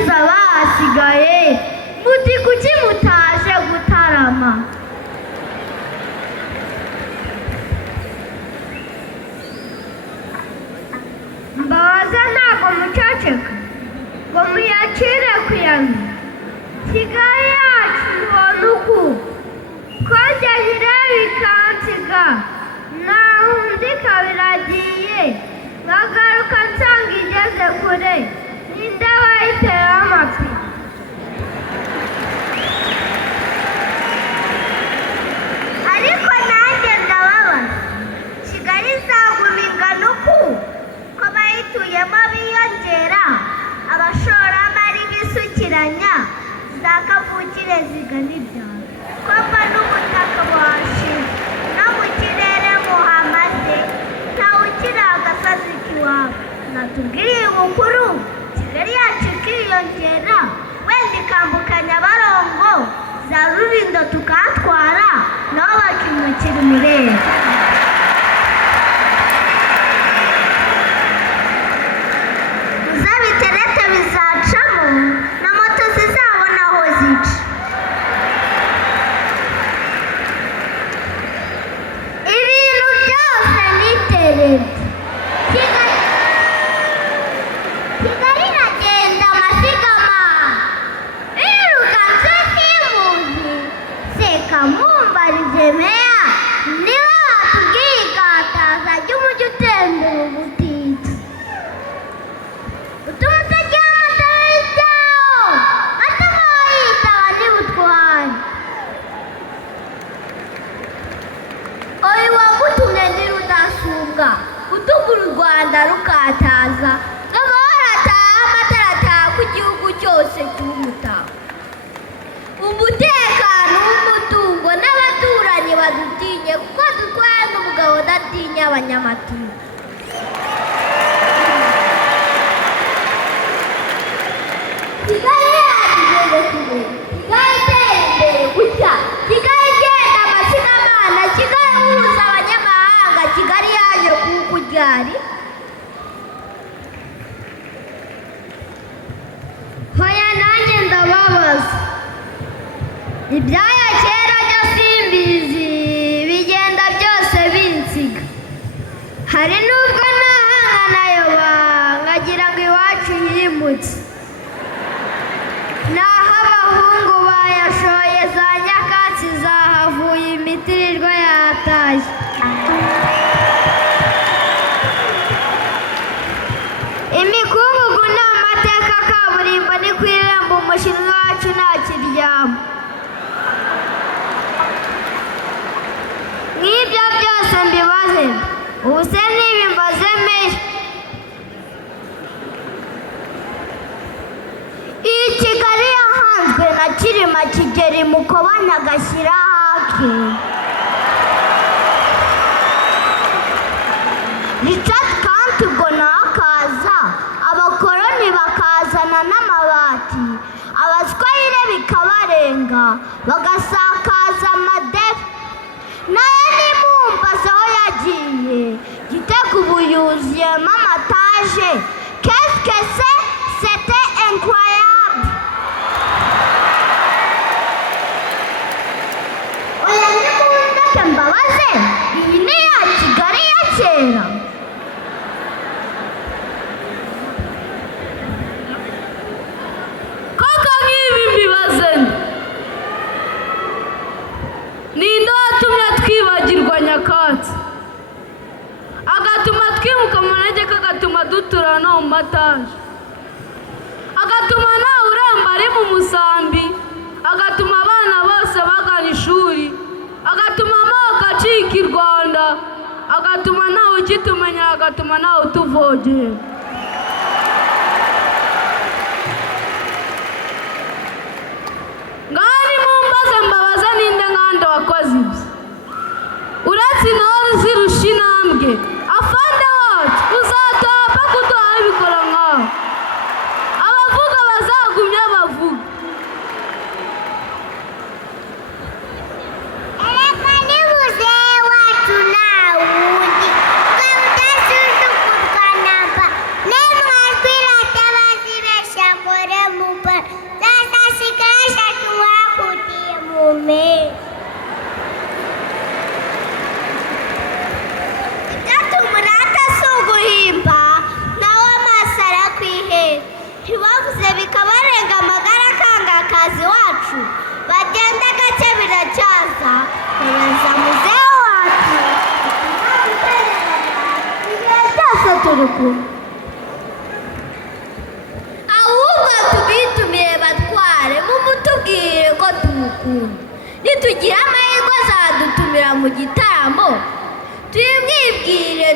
murabizi abahasigaye muti kuki mutaje gutarama? Mbabaza ntabwo muceceka ngo muyakire kuyamya. Kigali yacu ibona uku kojya nyireba ikansiga nahundika biragiye nkagaruka nsanga igeze kure ninde bayitera amapfi? Ariko nanjye ndababaza, Kigali izaguma ingana uku ko bayituyemo biyongera, abashoramari bisukiranya, za kavukire zigana ibyaro, ko mba n'ubutaka buhashize no mu kirere muhamaze ntawe ukiri agasozi k'iwabo. Natubwiriye ubukuru Kigali yacu ikiyongera, wenda ikambuka Nyabarongo, za Rulindo tukatwara nabo bakimukira umurere. Uzabiterete bizacamo na moto zizabona aho zica. Ibintu byose ni terete. Kigali iragenda amasigama birukanse simuzi sekamwumvarize meya niwe watubwiye ikataza ry'umujyi utembera ubutitsa utuma utagira amatara y'icyawo atuma yitaba n'ibutwari. Oyi wagutumye ndi rudasumbwa utugura u Rwanda rukataza ng'amahoro ataha amatara ataha ku gihugu cyose cy'umutako, umutekano w'umutungo n'abaturanyi badutinye kuko dutwaye n'umugabo udatinya abanyamatiku. Kigali yacu igeze kure, Kigali iteye imbere gutya, Kigali igenda amasigamana, Kigali ihuza abanyamahanga, Kigali yaje kuko ryari. Hoya nanjye ndababaza, ibyaya kera byo simbizi bigenda byose binsiga, hari n'ubwo nahanga nayoba nkagira ngo iwacu yimutse, naho abahungu bayashoye za nyakatsi zahavuye imitirirwa yatashye. Imikungugu ni amateka, kaburimbo ni ku irembo, umushinwa wacu ntakiryamo. Nk'ibyo byose mbibaze, ubu se niba mbaze menshi. Iyi Kigali yahanzwe na Kirima Kigeli Mukobanya agashyira hake. Richard Kantigo nawe akaza, abakoloni bakazana n'amabati, abaswahili bikabarenga bagasakaza amadebe. Nayo nimumbaze aho yagiye, Gitega ubu yuzuyemo amataje. Qu'est-ce que c'est? C'était incroyable. Oya nimundeke mbabaze, iyi ni ya Kigali ya kera. Koko nk'ibi mbibaze, ninde watumye twibagirwa nyakatsi, agatuma twimuka mu manegeka, agatuma dutura no mu mataje, agatuma ntawe uremba ari mu musambi, agatuma abana bose bagana ishuri, agatuma amoko acika i Rwanda, agatuma ntawe ukitumenya, agatuma ntawe utuvogera. Ngani mumbaze mbabaza ninde nkande wakoze ibyo, uretse intore zirusha intambwe. Afande wacu uzatapa kuduha ibikora nkawe, abavuga bazagumya bavuga. Ereka nibuze wacu nta wundi, ngo udasuzugurwa namba, koko ahubwo tubitumire batware mumutubwire ko tumukunda nitugira amahirwe azadutumira mu gitaramo tuyimwibwire